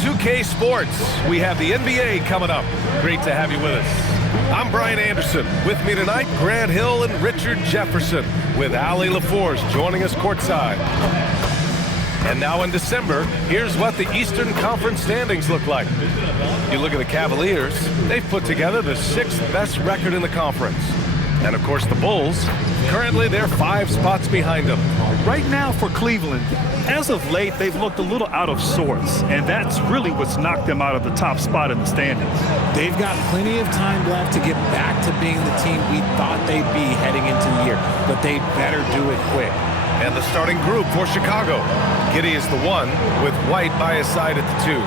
2K Sports. We have the NBA coming up. Great to have you with us. I'm Brian Anderson. With me tonight, Grant Hill and Richard Jefferson, with Allie LaForce joining us courtside. And now in December, here's what the Eastern Conference standings look like. You look at the Cavaliers, they've put together the 6th best record in the conference. And of course the Bulls, currently they're 5 spots behind them. Right now for Cleveland, as of late, they've looked a little out of sorts, and that's really what's knocked them out of the top spot in the standings. They've got plenty of time left to get back to being the team we thought they'd be heading into the year, but they better do it quick. And the starting group for Chicago. Giddey is the 1, with White by his side at the 2.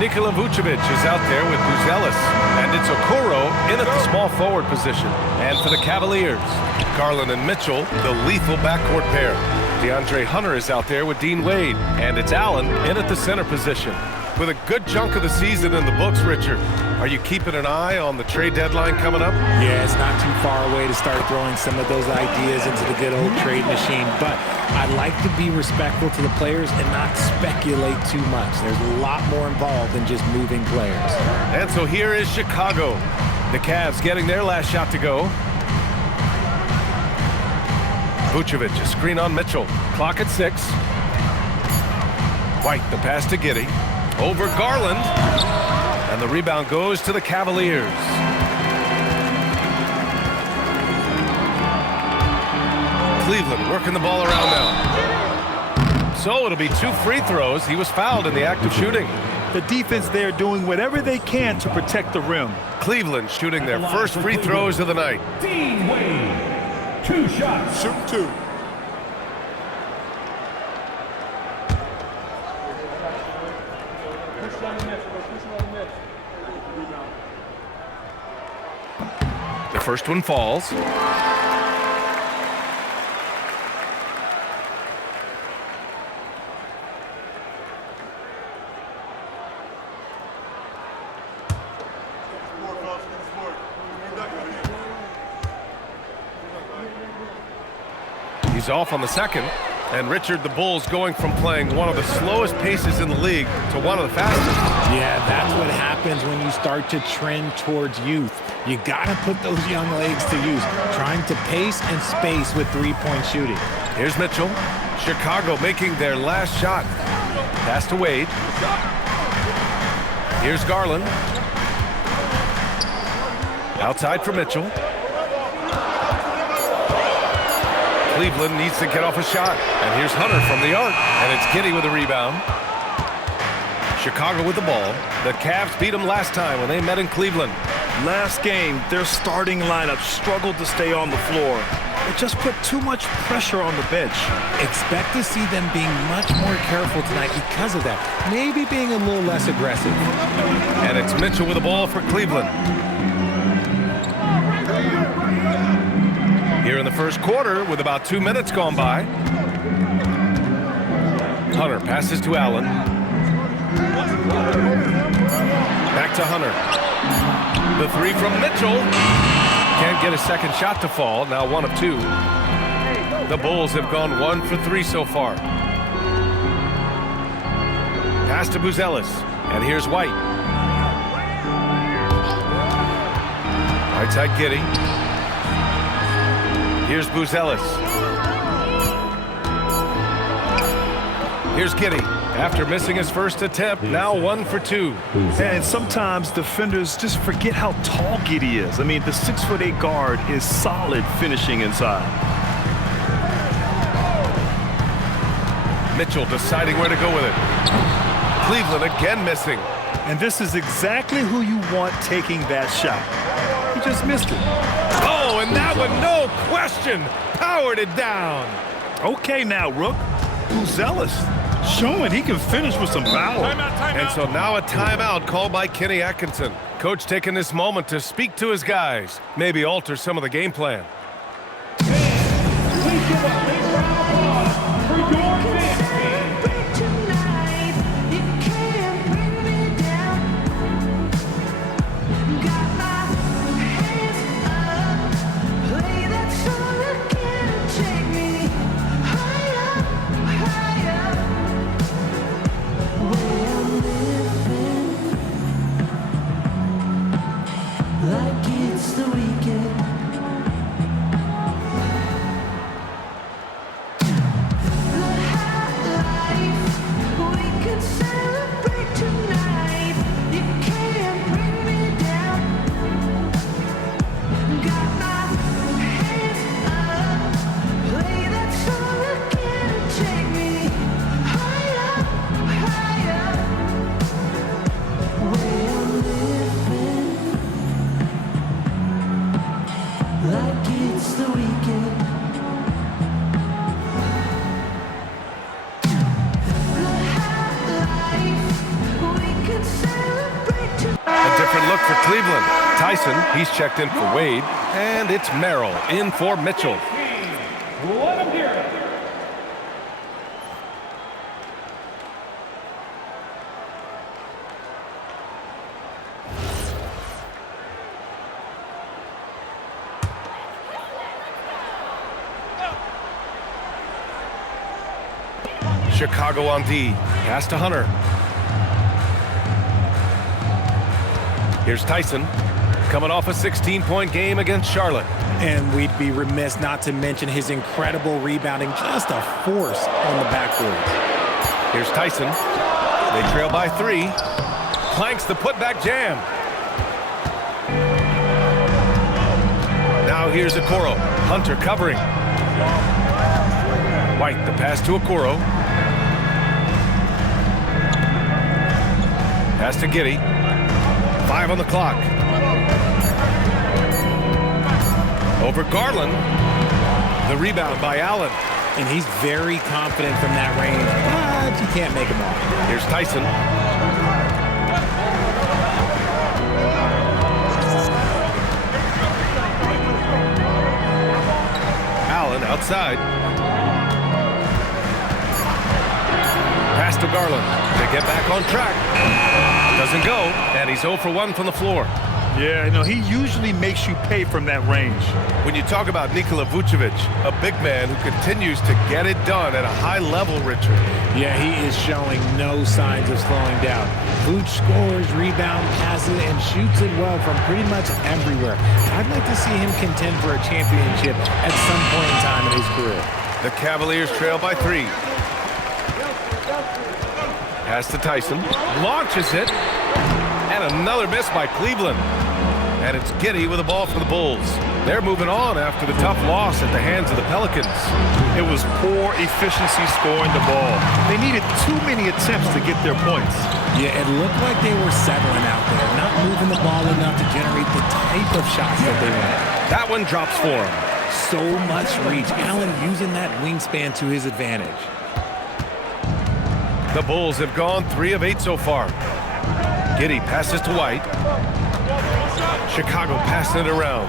Nikola Vucevic is out there with Buzelis, and it's Okoro in at the small forward position. And for the Cavaliers, Garland and Mitchell, the lethal backcourt pair. DeAndre Hunter is out there with Dean Wade, and it's Allen in at the center position. With a good chunk of the season in the books, Richard, are you keeping an eye on the trade deadline coming up? Yeah, it's not too far away to start throwing some of those ideas into the good old trade machine, but I like to be respectful to the players and not speculate too much. There's a lot more involved than just moving players. And so here is Chicago. The Cavs getting their last shot to go. Vucevic, a screen on Mitchell. Clock at 6. White, the pass to Giddey. Over Garland. And the rebound goes to the Cavaliers. Cleveland working the ball around now. So it'll be 2 free throws. He was fouled in the act of shooting. The defense there doing whatever they can to protect the rim. Cleveland shooting their first free throws of the night. Dean Wade, 2 shots. Shoot 2. The first one falls. He's off on the second. And Richard, the Bulls going from playing one of the slowest paces in the league to one of the fastest. Yeah, that's what happens when you start to trend towards youth. You got to put those young legs to use, trying to pace and space with three-point shooting. Here's Mitchell. Chicago making their last shot. Pass to Wade. Here's Garland. Outside for Mitchell. Cleveland needs to get off a shot. And here's Hunter from the arc. And it's Giddey with the rebound. Chicago with the ball. The Cavs beat them last time when they met in Cleveland. Last game, their starting lineup struggled to stay on the floor. It just put too much pressure on the bench. Expect to see them being much more careful tonight because of that. Maybe being a little less aggressive. And it's Mitchell with the ball for Cleveland. Here in the first quarter with about 2 minutes gone by. Hunter passes to Allen. Back to Hunter. The 3 from Mitchell. Can't get a second shot to fall. Now 1 of 2. The Bulls have gone 1 for 3 so far. Pass to Buzelis. And here's White. Right side Giddey. Here's Buzelis. Here's Giddey. After missing his first attempt, now 1 for 2. And sometimes defenders just forget how tall Giddey is. I mean, the 6'8" guard is solid finishing inside. Mitchell deciding where to go with it. Cleveland again missing. And this is exactly who you want taking that shot. He just missed it. Oh, and that one, no question, powered it down. Okay now, Rook. Buzelis showing he can finish with some power. And so now a timeout called by Kenny Atkinson. Coach taking this moment to speak to his guys, maybe alter some of the game plan. Please give a big round of applause for your fans. look for Cleveland. Tyson, he's checked in for Wade. And it's Merrill in for Mitchell. Let him hear it. Chicago on D. Pass to Hunter. Here's Tyson, coming off a 16-point game against Charlotte. And we'd be remiss not to mention his incredible rebounding, just a force on the backboards. Here's Tyson. They trail by 3. Clanks the putback jam. Now here's Okoro. Hunter covering. White, the pass to Okoro. Pass to Giddey. 5 on the clock. Over Garland. The rebound by Allen. And he's very confident from that range, but you can't make him all. Here's Tyson. Allen outside. Pass to Garland. They get back on track. Doesn't go, and he's 0 for 1 from the floor. Yeah, he usually makes you pay from that range. When you talk about Nikola Vucevic, a big man who continues to get it done at a high level, Richard. Yeah, he is showing no signs of slowing down. Vooch scores, rebound, passes, and shoots it well from pretty much everywhere. I'd like to see him contend for a championship at some point in time in his career. The Cavaliers trail by 3. Pass to Tyson. Launches it. And another miss by Cleveland. And it's Giddey with the ball for the Bulls. They're moving on after the tough loss at the hands of the Pelicans. It was poor efficiency scoring the ball. They needed too many attempts to get their points. Yeah, it looked like they were settling out there, not moving the ball enough to generate the type of shots that they wanted. That one drops for him. So much reach. Allen using that wingspan to his advantage. The Bulls have gone 3 of 8 so far. Giddey passes to White. Chicago passing it around.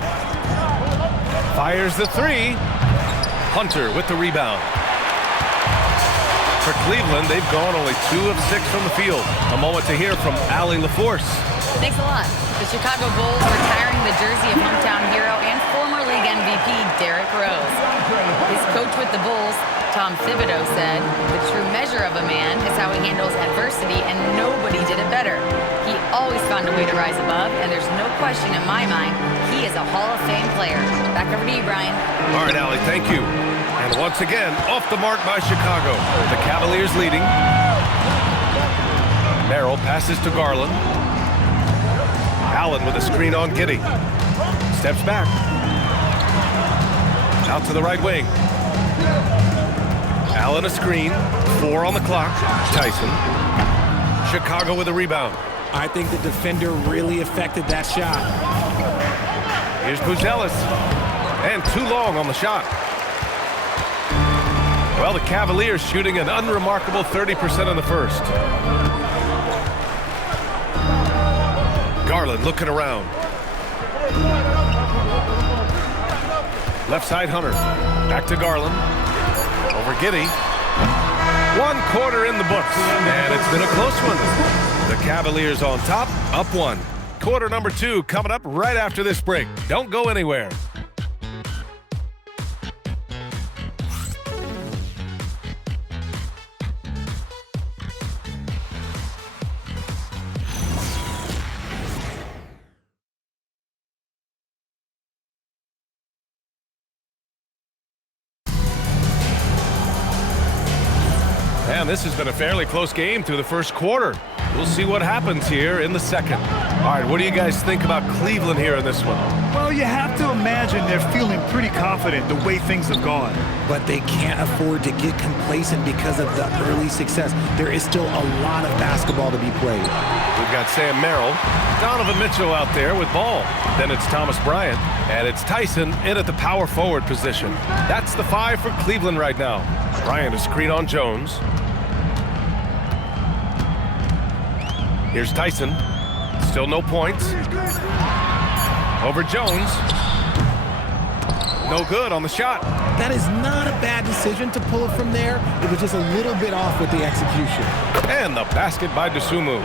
Fires the 3. Hunter with the rebound. For Cleveland, they've gone only 2 of 6 from the field. A moment to hear from Allie LaForce. Thanks a lot. The Chicago Bulls retiring the jersey of hometown hero and former league MVP Derrick Rose. His coach with the Bulls, Tom Thibodeau, said, "The true measure of a man is how he handles adversity, and nobody did it better. He always found a way to rise above, and there's no question in my mind he is a Hall of Fame player." Back over to you, Brian. All right, Allie, thank you. And once again, off the mark by Chicago. The Cavaliers leading. Merrill passes to Garland. Allen with a screen on Giddey. Steps back. Out to the right wing. Allen a screen. 4 on the clock. Tyson. Chicago with a rebound. I think the defender really affected that shot. Here's Buzelis. And too long on the shot. Well, the Cavaliers shooting an unremarkable 30% in the first. Garland looking around. Left side Hunter. Back to Garland. Over Giddey. 1 quarter in the books. And it's been a close one. The Cavaliers on top, up 1. Quarter number 2 coming up right after this break. Don't go anywhere. And this has been a fairly close game through the first quarter. We'll see what happens here in the second. All right, what do you guys think about Cleveland here in this one? Well, you have to imagine they're feeling pretty confident the way things have gone. But they can't afford to get complacent because of the early success. There is still a lot of basketball to be played. We've got Sam Merrill, Donovan Mitchell out there with ball. Then it's Thomas Bryant, and it's Tyson in at the power forward position. That's the 5 for Cleveland right now. Bryant a screen on Jones. Here's Tyson. Still no points. Over Jones. No good on the shot. That is not a bad decision to pull it from there. It was just a little bit off with the execution. And the basket by Dosunmu.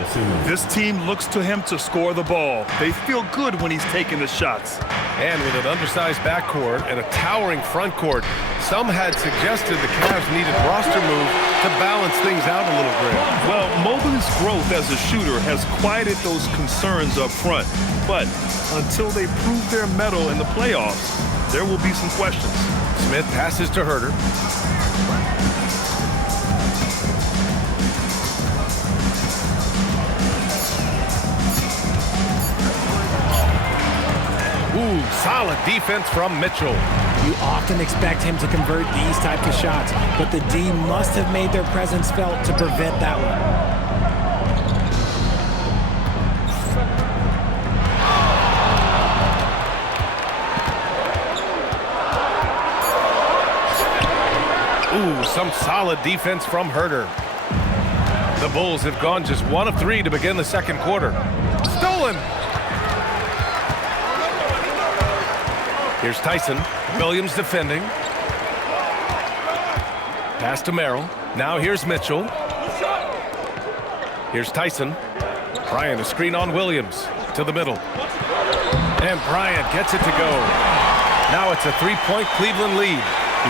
This team looks to him to score the ball. They feel good when he's taking the shots. And with an undersized backcourt and a towering front court, some had suggested the Cavs needed roster move to balance things out a little bit. Well, Mobley's growth as a shooter has quieted those concerns up front. But until they prove their mettle in the playoffs, there will be some questions. Smith passes to Herter. Ooh, solid defense from Mitchell. You often expect him to convert these types of shots, but the D must have made their presence felt to prevent that one. Ooh, some solid defense from Herter. The Bulls have gone just 1 of 3 to begin the second quarter. Stolen! Here's Tyson. Williams defending. Pass to Merrill. Now here's Mitchell. Here's Tyson. Bryant a screen on Williams. To the middle. And Bryant gets it to go. Now it's a 3-point Cleveland lead.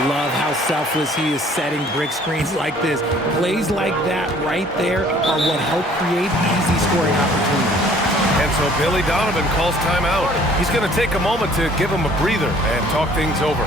Love how selfless he is setting brick screens like this. Plays like that right there are what help create easy scoring opportunities. And so Billy Donovan calls timeout. He's going to take a moment to give him a breather and talk things over.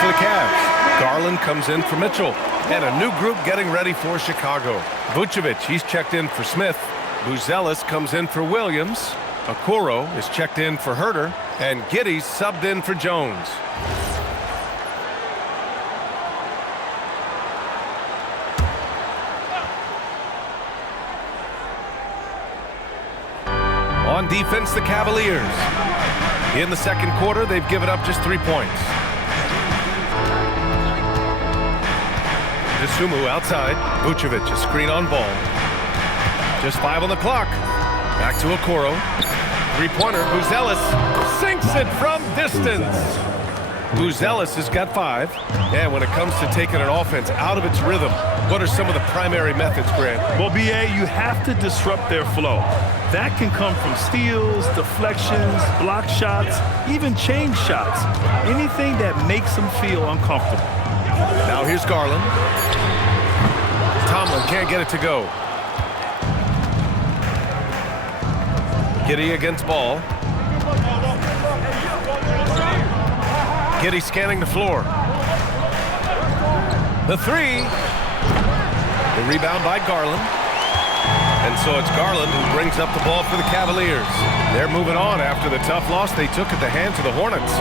For the Cavs. Garland comes in for Mitchell. And a new group getting ready for Chicago. Vucevic, he's checked in for Smith. Buzelis comes in for Williams. Okoro is checked in for Herter. And Giddey's subbed in for Jones. On defense, the Cavaliers. In the second quarter, they've given up just 3 points. Dosunmu outside. Vucevic, a screen on ball. Just 5 on the clock. Back to Okoro. Three-pointer. Buzelis sinks it from distance. Buzelis has got 5. And when it comes to taking an offense out of its rhythm, what are some of the primary methods, Grant? Well, B.A., you have to disrupt their flow. That can come from steals, deflections, block shots, even change shots. Anything that makes them feel uncomfortable. Now here's Garland. Tomlin can't get it to go. Giddey against ball. Giddey scanning the floor. The 3. The rebound by Garland. And so it's Garland who brings up the ball for the Cavaliers. They're moving on after the tough loss they took at the hands of the Hornets.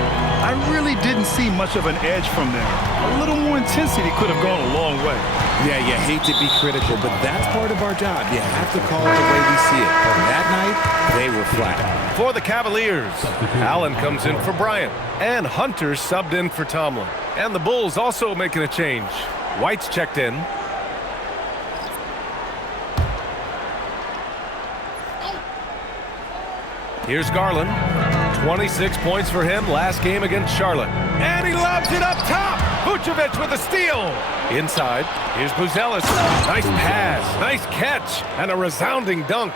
I really didn't see much of an edge from them. A little more intensity could have gone a long way. Yeah, you hate to be critical, but that's part of our job. You have to call it the way we see it. And that night, they were flat. For the Cavaliers, Allen comes in for Bryant. And Hunter subbed in for Tomlin. And the Bulls also making a change. White's checked in. Here's Garland. 26 points for him last game against Charlotte. And he lobs it up top. Vucevic with a steal. Inside, here's Buzelis. Nice pass, nice catch, and a resounding dunk.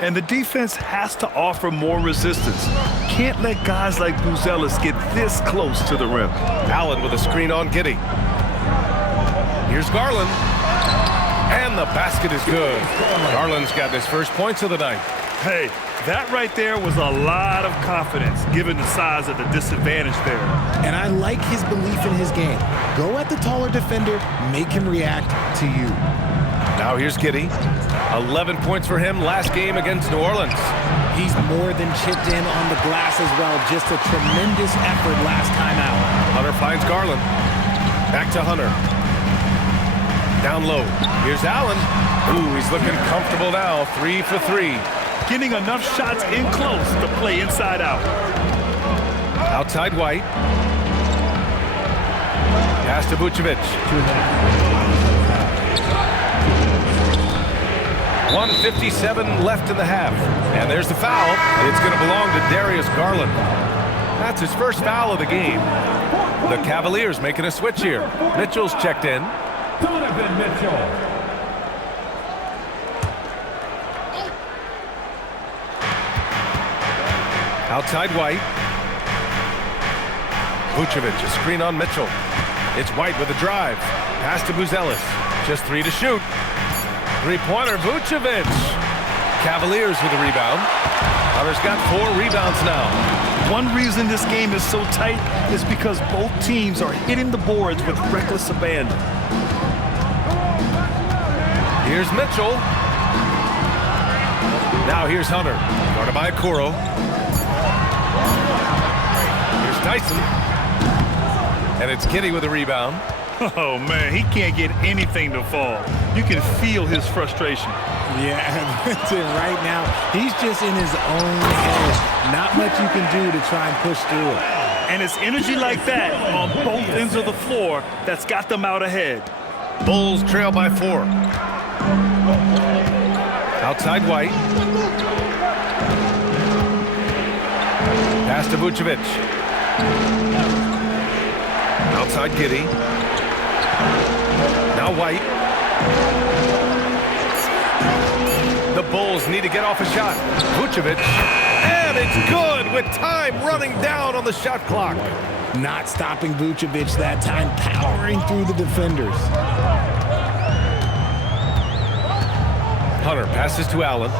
And the defense has to offer more resistance. Can't let guys like Buzelis get this close to the rim. Allen with a screen on Giddey. Here's Garland. And the basket is good. Garland's got his first points of the night. Hey, that right there was a lot of confidence given the size of the disadvantage there. And I like his belief in his game. Go at the taller defender, make him react to you. Now here's Giddey. 11 points for him last game against New Orleans. He's more than chipped in on the glass as well. Just a tremendous effort last time out. Hunter finds Garland. Back to Hunter. Down low. Here's Allen. Ooh, he's looking comfortable now. 3 for 3. Getting enough shots in close to play inside out. Outside White. Pass to Vucevic. 1:57 left in the half. And there's the foul. It's going to belong to Darius Garland. That's his first foul of the game. The Cavaliers making a switch here. Mitchell's checked in. Donovan Mitchell. Outside White. Vucevic, a screen on Mitchell. It's White with a drive. Pass to Buzelis. Just 3 to shoot. Three-pointer, Vucevic. Cavaliers with a rebound. Hunter's got 4 rebounds now. One reason this game is so tight is because both teams are hitting the boards with reckless abandon. Here's Mitchell. Now here's Hunter. Guarded by Okoro. Here's Tyson. And it's Giddey with a rebound. Oh, man, he can't get anything to fall. You can feel his frustration. Yeah, that's it right now. He's just in his own head. Not much you can do to try and push through it. And it's energy like that on both ends of the floor that's got them out ahead. Bulls trail by 4. Outside White. Pass to Vucevic. Outside Giddey. Now White. The Bulls need to get off a shot. Vucevic. And it's good with time running down on the shot clock. Not stopping Vucevic that time, powering through the defenders. Hunter passes to Allen.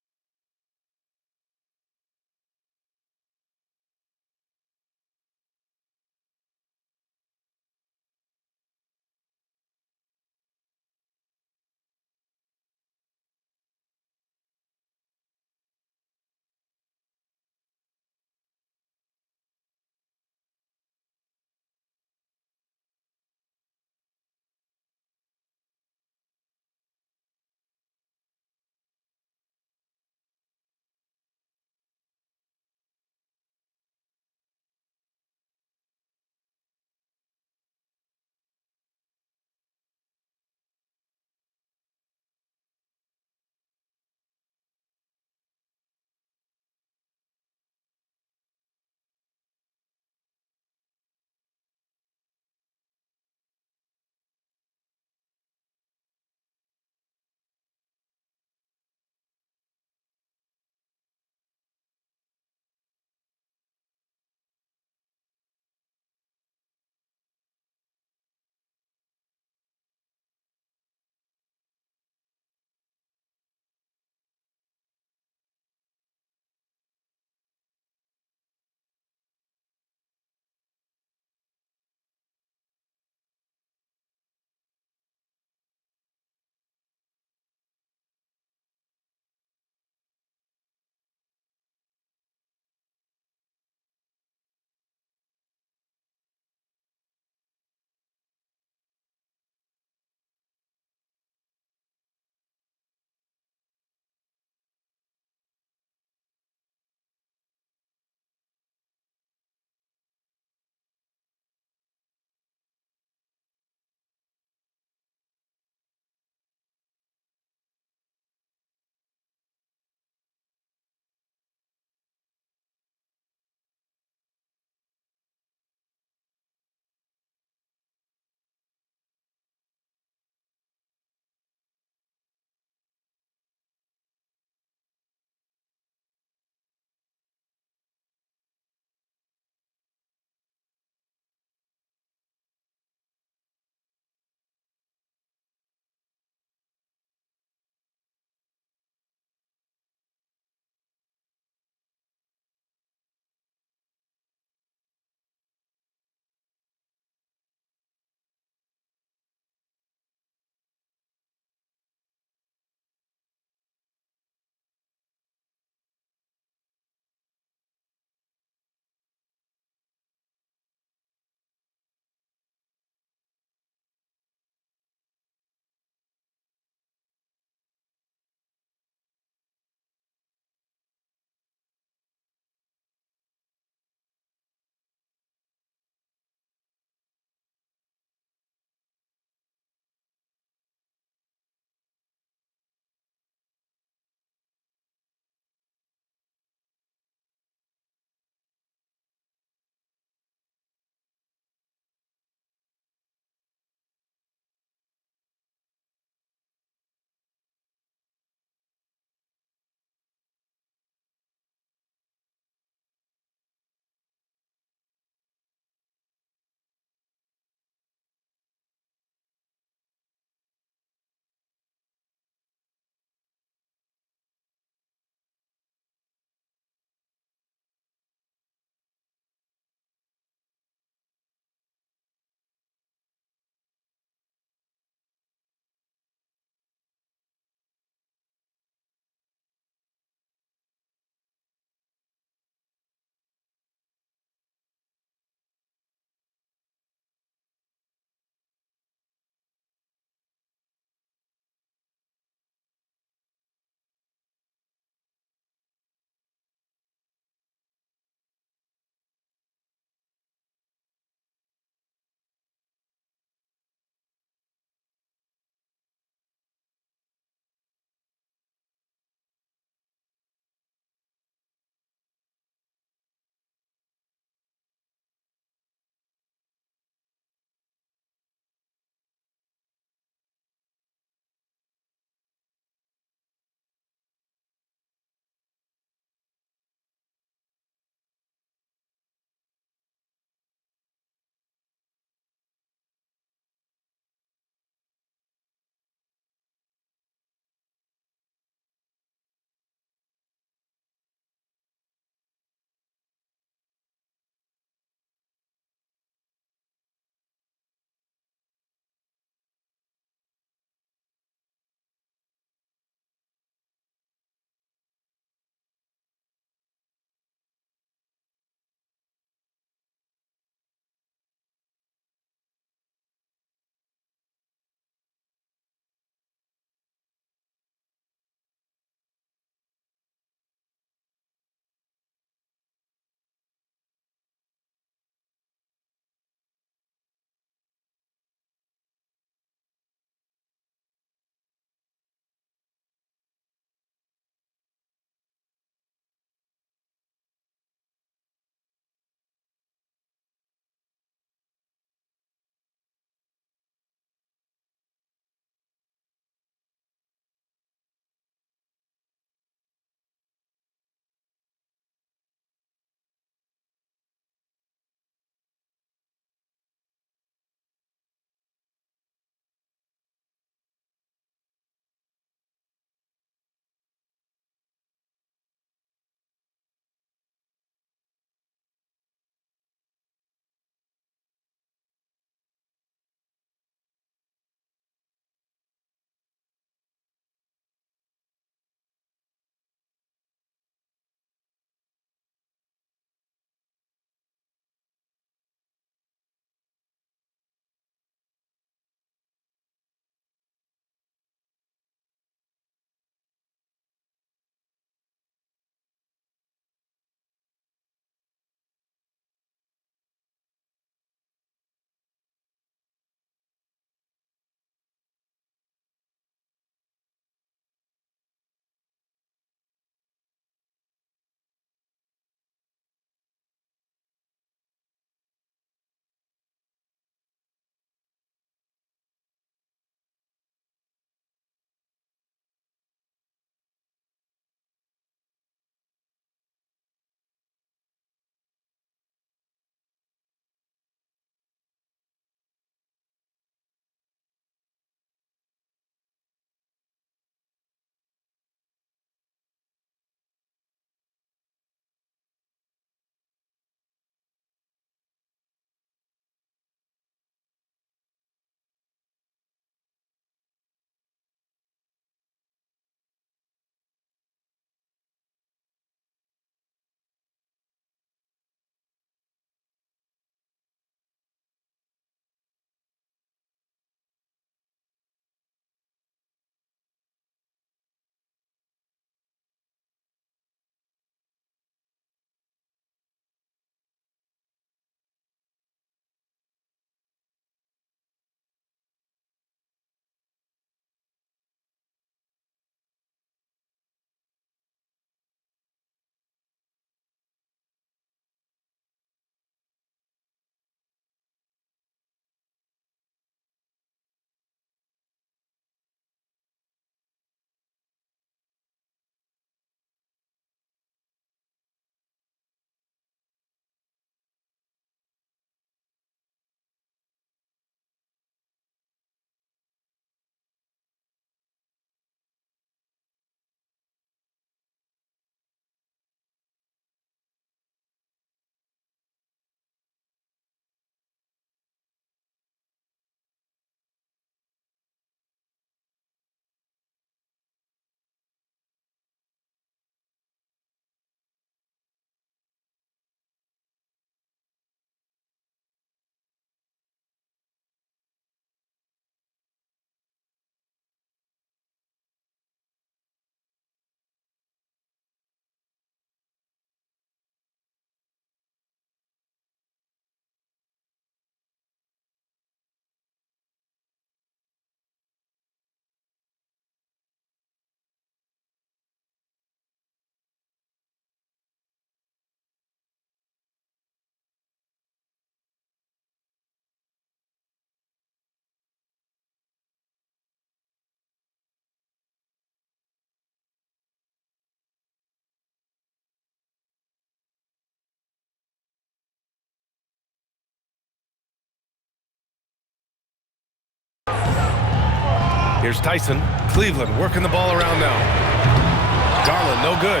Here's Tyson. Cleveland working the ball around now. Garland, no good.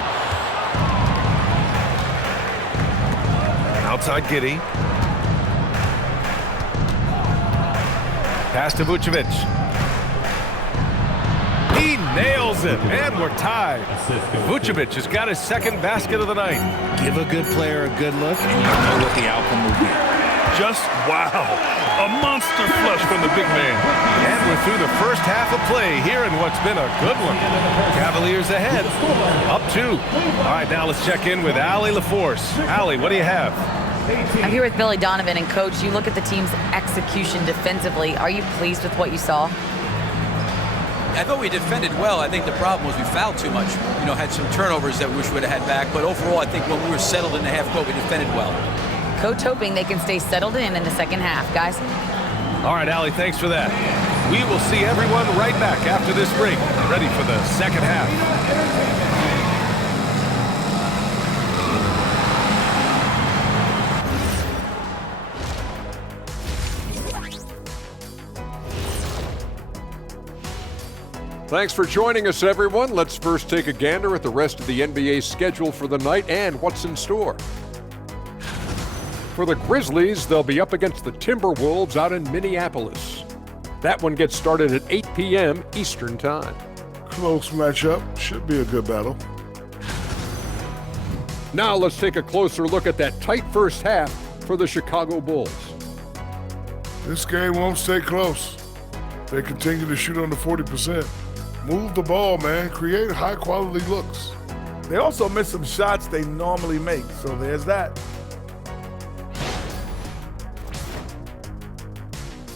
Outside Giddey. Pass to Vucevic. He nails it, and we're tied. Vucevic has got his second basket of the night. Give a good player a good look, and you know what the outcome will be. Just wow. A monster flush from the big man. And we're through the first half of play here in what's been a good one. Cavaliers ahead, up 2. All right, now let's check in with Allie LaForce. Allie, what do you have? I'm here with Billy Donovan, and Coach, you look at the team's execution defensively. Are you pleased with what you saw? I thought we defended well. I think the problem was we fouled too much. Had some turnovers that we wish we would have had back. But overall, I think when we were settled in the half court, we defended well. Coach hoping they can stay settled in the second half, guys. All right, Allie, thanks for that. We will see everyone right back after this break, ready for the second half. Thanks for joining us, everyone. Let's first take a gander at the rest of the NBA schedule for the night and what's in store. For the Grizzlies, they'll be up against the Timberwolves out in Minneapolis. That one gets started at 8 p.m. Eastern Time. Close matchup. Should be a good battle. Now let's take a closer look at that tight first half for the Chicago Bulls. This game won't stay close. They continue to shoot under 40%. Move the ball, man. Create high-quality looks. They also miss some shots they normally make, so there's that.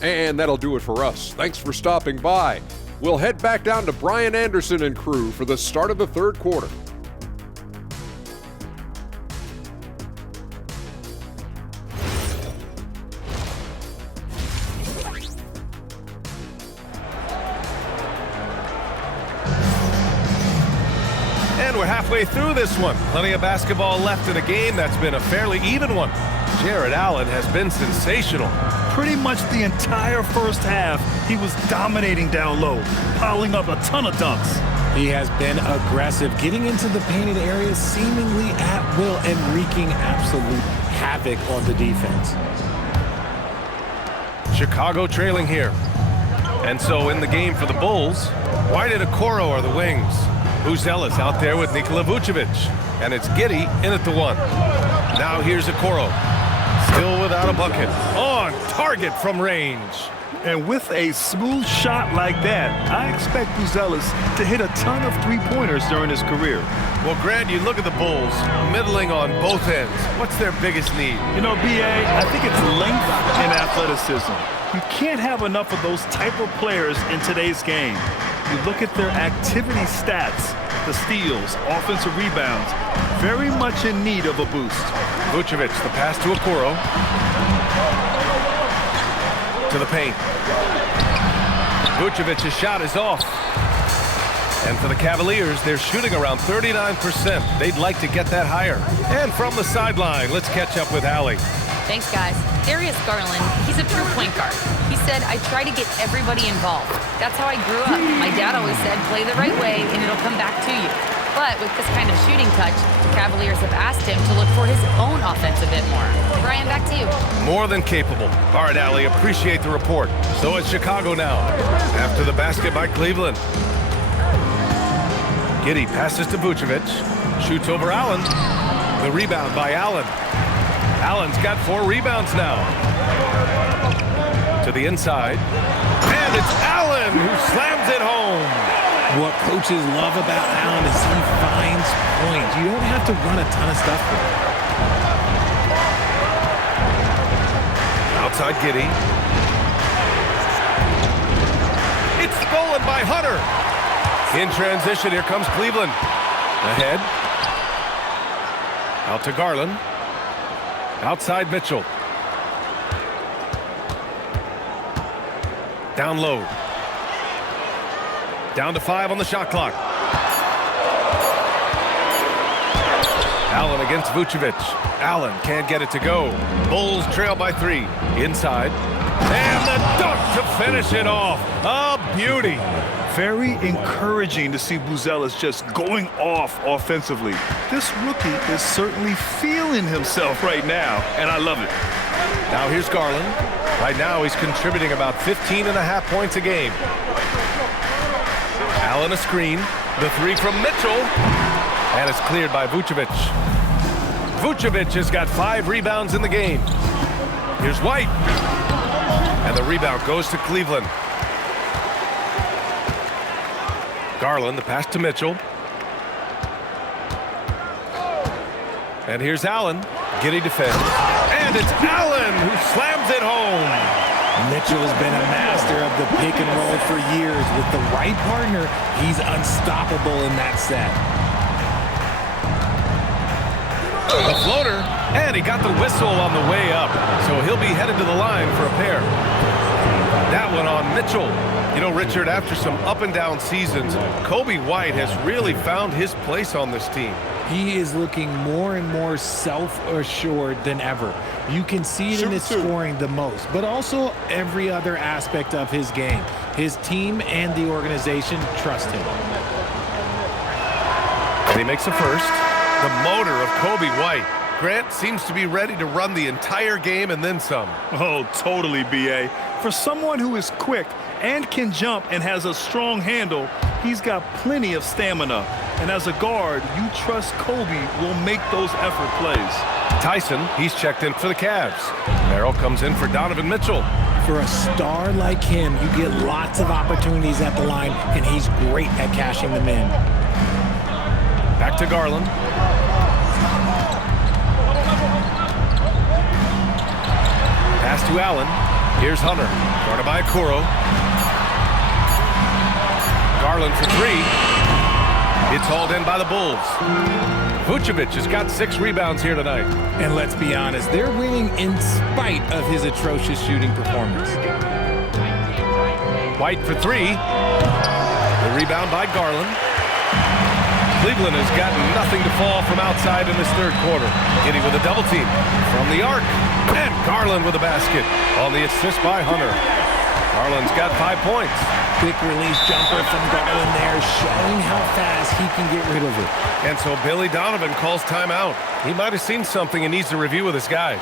And that'll do it for us. Thanks for stopping by. We'll head back down to Brian Anderson and crew for the start of the third quarter. And we're halfway through this one. Plenty of basketball left in a game that's been a fairly even one. Jared Allen has been sensational. Pretty much the entire first half, he was dominating down low, piling up a ton of dunks. He has been aggressive, getting into the painted areas seemingly at will and wreaking absolute havoc on the defense. Chicago trailing here. And so in the game for the Bulls, White and Okoro are the wings. Buzelis out there with Nikola Vucevic. And it's Giddey in at the 1. Now here's Okoro. Still without a bucket. On target from range. And with a smooth shot like that, I expect Buzelis to hit a ton of three-pointers during his career. Well, Grant, you look at the Bulls, middling on both ends. What's their biggest need? B.A., I think it's length and athleticism. You can't have enough of those type of players in today's game. You look at their activity stats, the steals, offensive rebounds, very much in need of a boost. Vucevic, the pass to Okoro. To the paint. Vucevic's shot is off. And for the Cavaliers, they're shooting around 39%. They'd like to get that higher. And from the sideline, let's catch up with Allie. Thanks, guys. Darius Garland, he's a true point guard. He said, I try to get everybody involved. That's how I grew up. My dad always said, play the right way and it'll come back to you. But with this kind of shooting touch, the Cavaliers have asked him to look for his own offense a bit more. Brian, back to you. More than capable. All right, Allie, appreciate the report. So it's Chicago now, after the basket by Cleveland. Giddey passes to Vucevic. Shoots over Allen. The rebound by Allen. Allen's got 4 rebounds now. To the inside. And it's Allen who slams it home. What coaches love about Allen is he finds points. You don't have to run a ton of stuff for him. Outside Giddey. It's stolen by Hunter. In transition, here comes Cleveland. Ahead. Out to Garland. Outside Mitchell. Down low. Down to 5 on the shot clock. Allen against Vucevic. Allen can't get it to go. Bulls trail by 3. Inside. And the dunk to finish it off. A beauty. Very encouraging to see Buzelis just going off offensively. This rookie is certainly feeling himself right now, and I love it. Now here's Garland. Right now he's contributing about 15.5 points a game. Allen a screen. The 3 from Mitchell. And it's cleared by Vucevic. Vucevic has got 5 rebounds in the game. Here's White. And the rebound goes to Cleveland. Garland, the pass to Mitchell. And here's Allen. Giddey defends. And it's Allen who slams it home. Mitchell has been a master of the pick and roll for years. With the right partner, he's unstoppable in that set. The floater, and he got the whistle on the way up, so he'll be headed to the line for a pair. That one on Mitchell. You know, Richard, after some up and down seasons, Kobe White has really found his place on this team. He is looking more and more self-assured than ever. You can see it in his scoring the most, but also every other aspect of his game. His team and the organization trust him. And he makes a first. The motor of Kobe White. Grant seems to be ready to run the entire game and then some. Oh, totally, B.A. For someone who is quick and can jump and has a strong handle, he's got plenty of stamina. And as a guard, you trust Kobe will make those effort plays. Tyson, he's checked in for the Cavs. Merrill comes in for Donovan Mitchell. For a star like him, you get lots of opportunities at the line, and he's great at cashing them in. Back to Garland. Pass to Allen. Here's Hunter. Guarded by Okoro. Garland for 3. It's hauled in by the Bulls. Vucevic has got 6 rebounds here tonight. And let's be honest, they're winning in spite of his atrocious shooting performance. White for 3. The rebound by Garland. Cleveland has gotten nothing to fall from outside in this third quarter. Giddey with a double team from the arc. And Garland with a basket on the assist by Hunter. Garland's got 5 points. Quick release jumper from Garland there, showing how fast he can get rid of it. And so Billy Donovan calls timeout. He might have seen something and needs to review with his guys.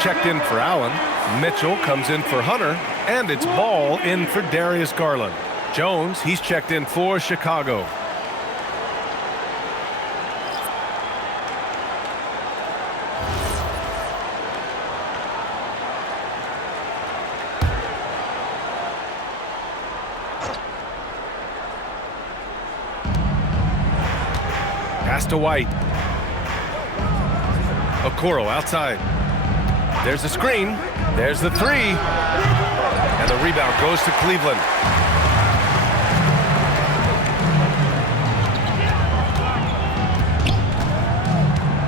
Checked in for Allen. Mitchell comes in for Hunter, and it's Ball in for Darius Garland. Jones, he's checked in for Chicago. Pass to White. Okoro outside. There's the screen. There's the 3. And the rebound goes to Cleveland.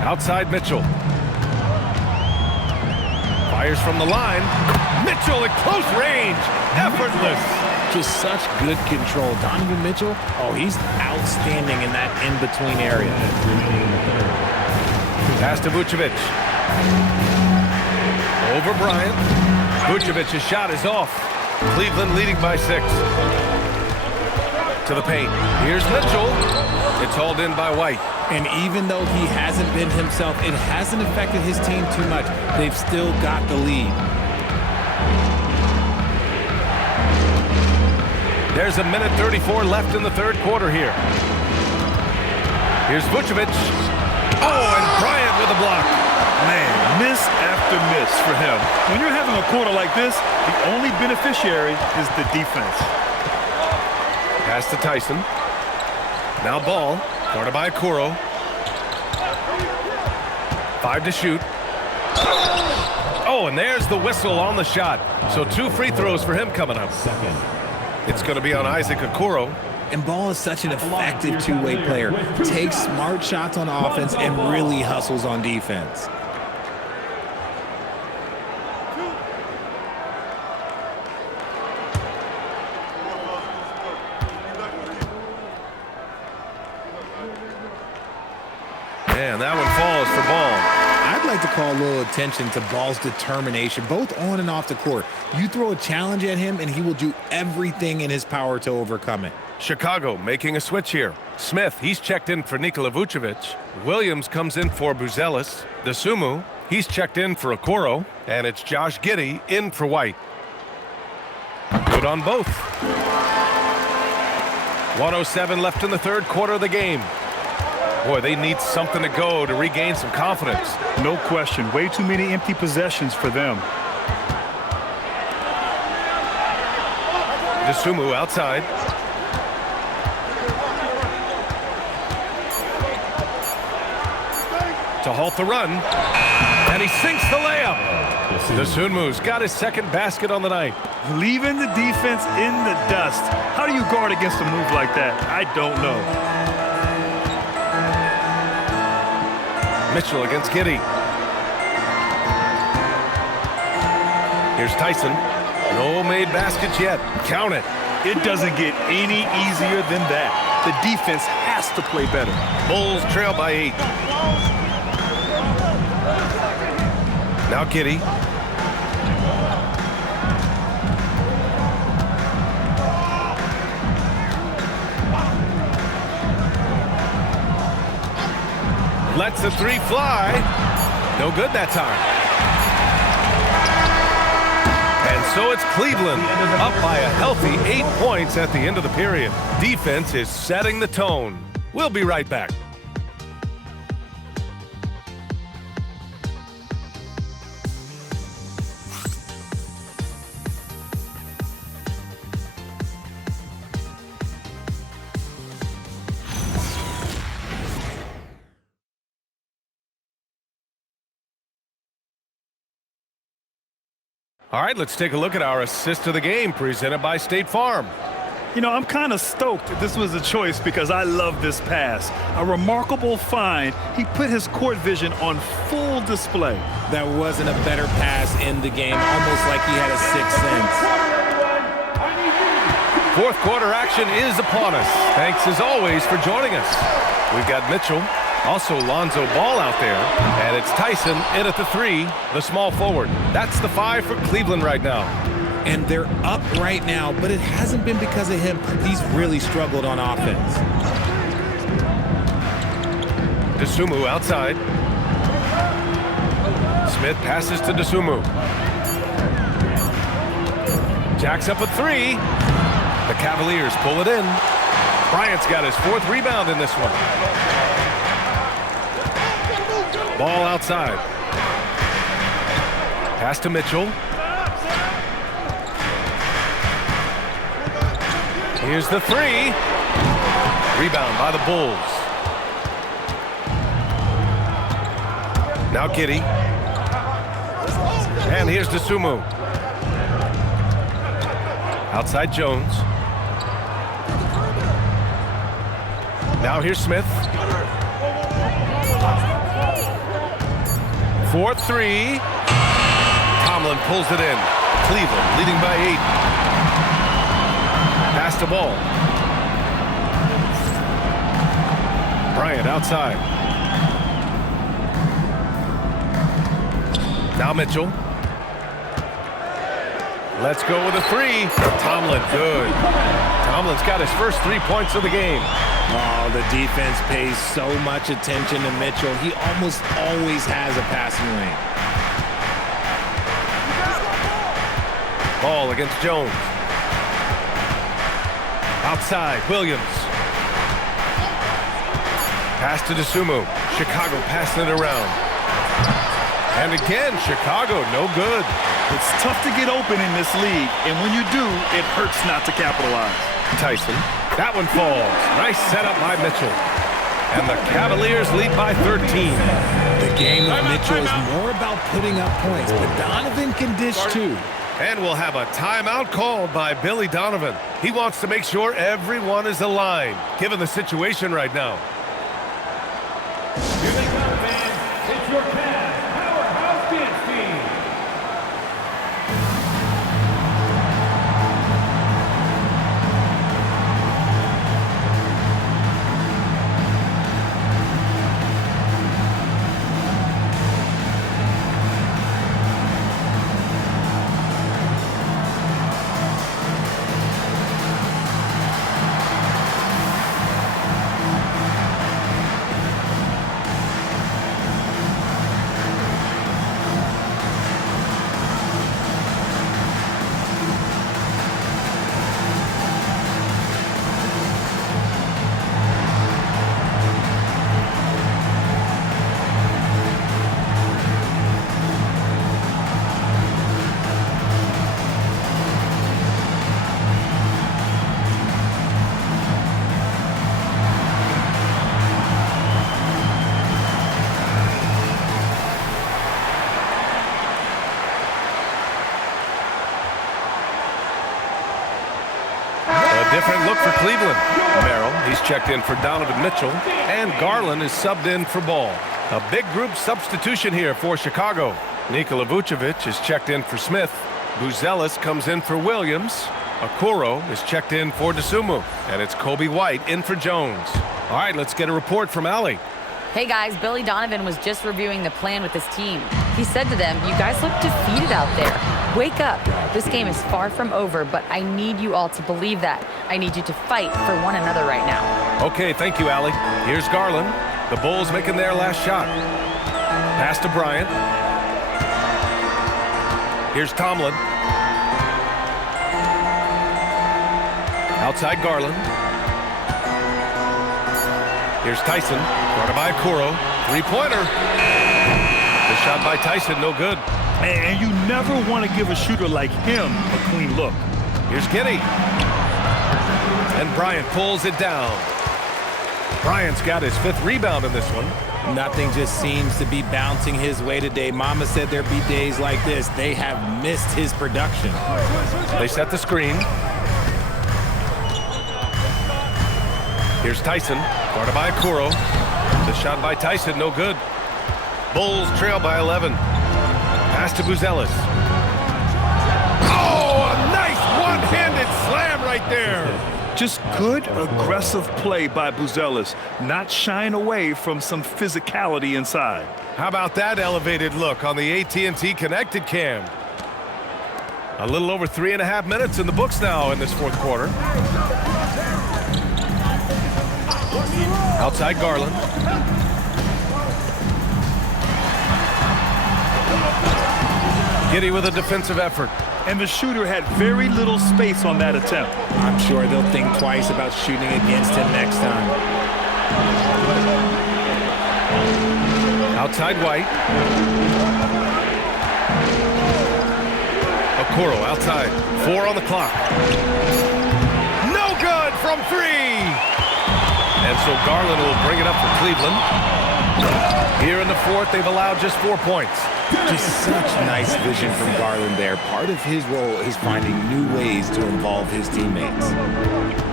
Outside Mitchell. Fires from the line. Mitchell at close range. Effortless. Just such good control. Donovan Mitchell, oh, he's outstanding in that in-between area. Pass to Vucevic. Over Bryant. Vucevic's shot is off. Cleveland leading by 6. To the paint. Here's Mitchell. It's hauled in by White. And even though he hasn't been himself, it hasn't affected his team too much. They've still got the lead. There's a minute 34 left in the third quarter here. Here's Vucevic. Oh, and Bryant with a block. Man, miss after miss for him. When you're having a quarter like this, the only beneficiary is the defense. Pass to Tyson. Now Ball, guarded by Okoro. 5 to shoot. Oh, and there's the whistle on the shot. So 2 free throws for him coming up. It's going to be on Isaac Okoro. And Ball is such an effective two-way player. Takes smart shots on offense and really hustles on defense. And that one falls for Ball. I'd like to call a little attention to Ball's determination, both on and off the court. You throw a challenge at him, and he will do everything in his power to overcome it. Chicago making a switch here. Smith, he's checked in for Nikola Vucevic. Williams comes in for Buzelis. Dosunmu, he's checked in for Okoro. And it's Josh Giddey in for White. Good on both. 1:07 left in the third quarter of the game. Boy, they need something to go to regain some confidence. No question. Way too many empty possessions for them. Dosunmu outside. To halt the run. And he sinks the layup. Dosunmu's got his second basket on the night. Leaving the defense in the dust. How do you guard against a move like that? I don't know. Mitchell against Giddey. Here's Tyson. No made baskets yet. Count it. It doesn't get any easier than that. The defense has to play better. Bulls trail by 8. Now Giddey. Lets the 3 fly. No good that time. And so it's Cleveland up by a healthy 8 points at the end of the period. Defense is setting the tone. We'll be right back. All right, let's take a look at our assist of the game presented by State Farm. You know, I'm kind of stoked that this was a choice because I love this pass. A remarkable find. He put his court vision on full display. That wasn't a better pass in the game, almost like he had a sixth sense. Fourth quarter action is upon us. Thanks as always for joining us. We've got Mitchell, also Lonzo Ball out there, and it's Tyson in at the 3, the small forward. That's the 5 for Cleveland right now. And they're up right now, but it hasn't been because of him. He's really struggled on offense. Dosunmu outside. Smith passes to Dosunmu. Jacks up a 3. The Cavaliers pull it in. Bryant's got his 4th rebound in this one. Ball outside. Pass to Mitchell. Here's the 3. Rebound by the Bulls. Now Giddey. And here's Dosunmu. Outside Jones. Now here's Smith. 4-3. Tomlin pulls it in. Cleveland leading by 8. Pass the ball. Bryant outside. Now Mitchell. Let's go with a three. Tomlin, good. Tomlin's got his first 3 points of the game. Oh, the defense pays so much attention to Mitchell. He almost always has a passing lane. Ball against Jones. Outside, Williams. Pass to DeSumo. Chicago passing it around. And again, Chicago, no good. It's tough to get open in this league, and when you do, it hurts not to capitalize. Tyson. That one falls. Nice setup by Mitchell. And the Cavaliers lead by 13. The game of Mitchell is more about putting up points, but Donovan can dish too. And we'll have a timeout called by Billy Donovan. He wants to make sure everyone is aligned, given the situation right now. Here they come, fans. It's your Cavs Powerhouse Dance Team. Different look for Cleveland. Merrill, he's checked in for Donovan Mitchell, and Garland is subbed in for Ball. A big group substitution here for Chicago. Nikola Vucevic is checked in for Smith. Buzelis comes in for Williams. Okoro is checked in for DeSumo, and it's Kobe White in for Jones. All right, let's get a report from Allie. Hey guys, Billy Donovan was just reviewing the plan with his team. He said to them, "You guys look defeated out there. Wake up. This game is far from over, but I need you all to believe that. I need you to fight for one another right now." Okay, thank you, Allie. Here's Garland. The Bulls making their last shot. Pass to Bryant. Here's Tomlin. Outside Garland. Here's Tyson. Guarded by Okoro. Three-pointer. The shot by Tyson, no good. And you never want to give a shooter like him a clean look. Here's Giddey. And Bryant pulls it down. Bryant's got his 5th rebound in this one. Nothing just seems to be bouncing his way today. Mama said there'd be days like this. They have missed his production. They set the screen. Here's Tyson. Guarded by Okoro. The shot by Tyson, no good. Bulls trail by 11. Pass to Buzelis. Oh, a nice one-handed slam right there. Just good, aggressive play by Buzelis, not shying away from some physicality inside. How about that elevated look on the AT&T Connected Cam? A little over 3.5 minutes in the books now in this 4th quarter. Outside Garland. Giddey with a defensive effort. And the shooter had very little space on that attempt. I'm sure they'll think twice about shooting against him next time. Outside White. Okoro outside. 4 on the clock. No good from 3. And so Garland will bring it up for Cleveland. Here in the 4th, they've allowed just 4 points. Just such nice vision from Garland there. Part of his role is finding new ways to involve his teammates.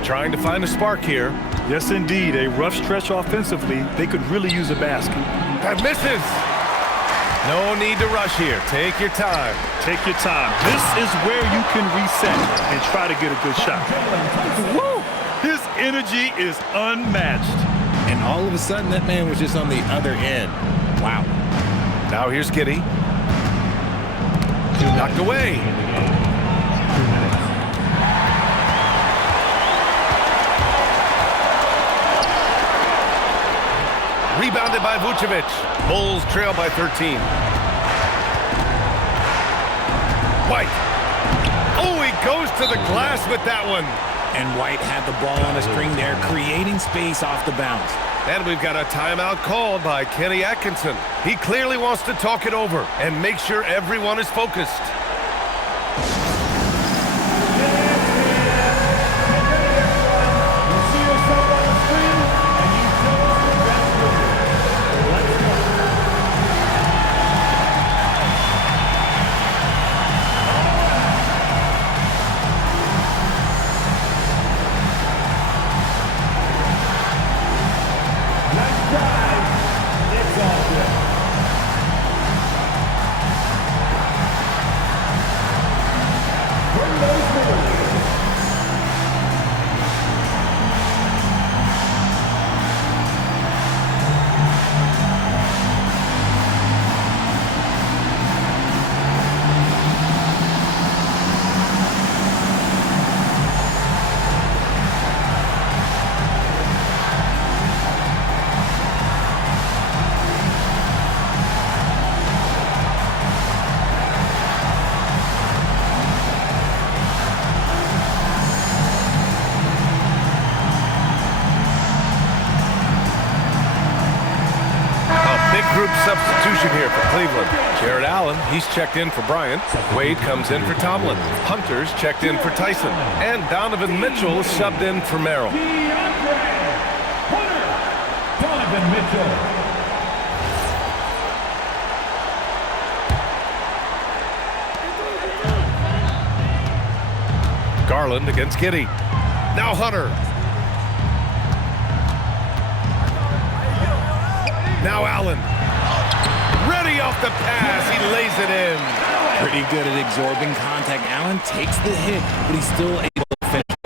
Trying to find a spark here. Yes, indeed. A rough stretch offensively. They could really use a basket. That misses. No need to rush here. Take your time. Take your time. This is where you can reset and try to get a good shot. Woo! His energy is unmatched. And all of a sudden, that man was just on the other end. Wow. Now here's Giddey. Knocked away. Rebounded by Vucevic. Bulls trail by 13. White. Oh, he goes to the glass with that one. And White had the ball on a string there, creating space off the bounce. And we've got a timeout called by Kenny Atkinson. He clearly wants to talk it over and make sure everyone is focused. Group substitution here for Cleveland. Jared Allen, he's checked in for Bryant. Wade comes in for Tomlin. Hunter's checked in for Tyson. And Donovan Mitchell subbed in for Merrill. Donovan Mitchell. Garland against Giddey. Now Hunter. Now Allen. Ready off the pass. He lays it in. Pretty good at absorbing contact. Allen takes the hit, but he's still able to finish.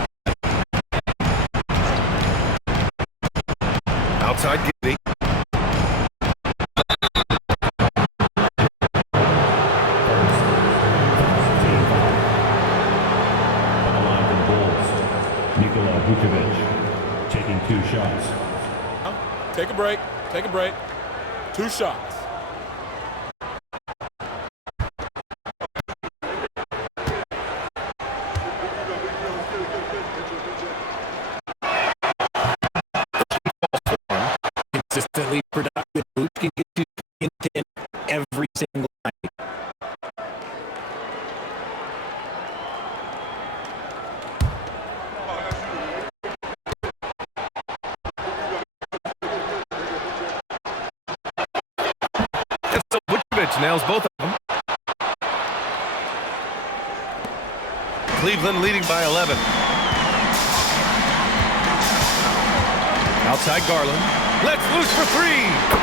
Outside Giddey. Vucevic taking 2 shots. Take a break. Take a break. 2 shots. Consistently productive. Who can get you into every single night? Nails both of them. Cleveland leading by 11. Outside Garland. Let's loose for 3.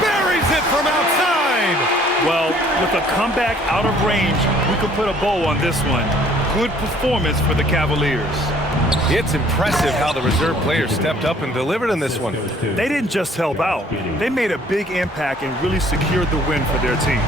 Buries it from outside. Well, with a comeback out of range, we could put a bow on this one. Good performance for the Cavaliers. It's impressive how the reserve players stepped up and delivered in this one. They didn't just help out. They made a big impact and really secured the win for their team.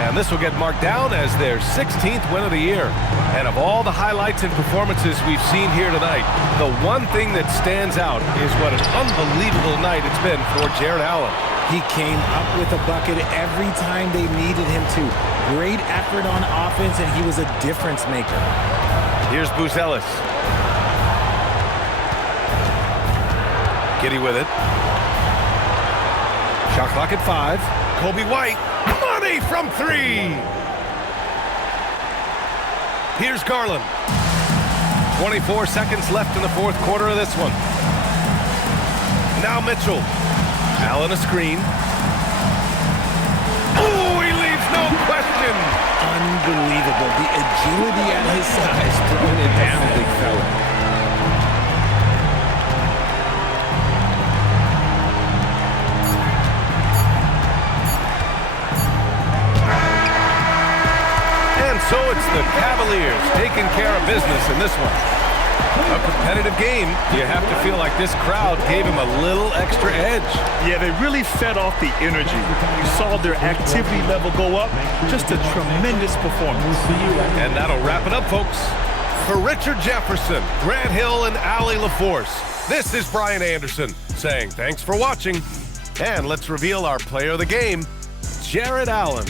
And this will get marked down as their 16th win of the year. And of all the highlights and performances we've seen here tonight, the one thing that stands out is what an unbelievable night it's been for Jared Allen. He came up with a bucket every time they needed him to. Great effort on offense, and he was a difference maker. Here's Buzelis. Giddey with it. Shot clock at 5. Kobe White. Money from 3. Here's Garland. 24 seconds left in the 4th quarter of this one. Now Mitchell. Allen a screen. Oh, he leaves no question. Unbelievable. The agility at his size, throwing it down, big fella. And so it's the Cavaliers taking care of business in this one. A competitive game. You have to feel like this crowd gave him a little extra edge. Yeah, they really fed off the energy. You saw their activity level go up. Just a tremendous performance. And that'll wrap it up, folks. For Richard Jefferson, Grant Hill, and Allie LaForce, this is Brian Anderson saying thanks for watching. And let's reveal our player of the game, Jared Allen.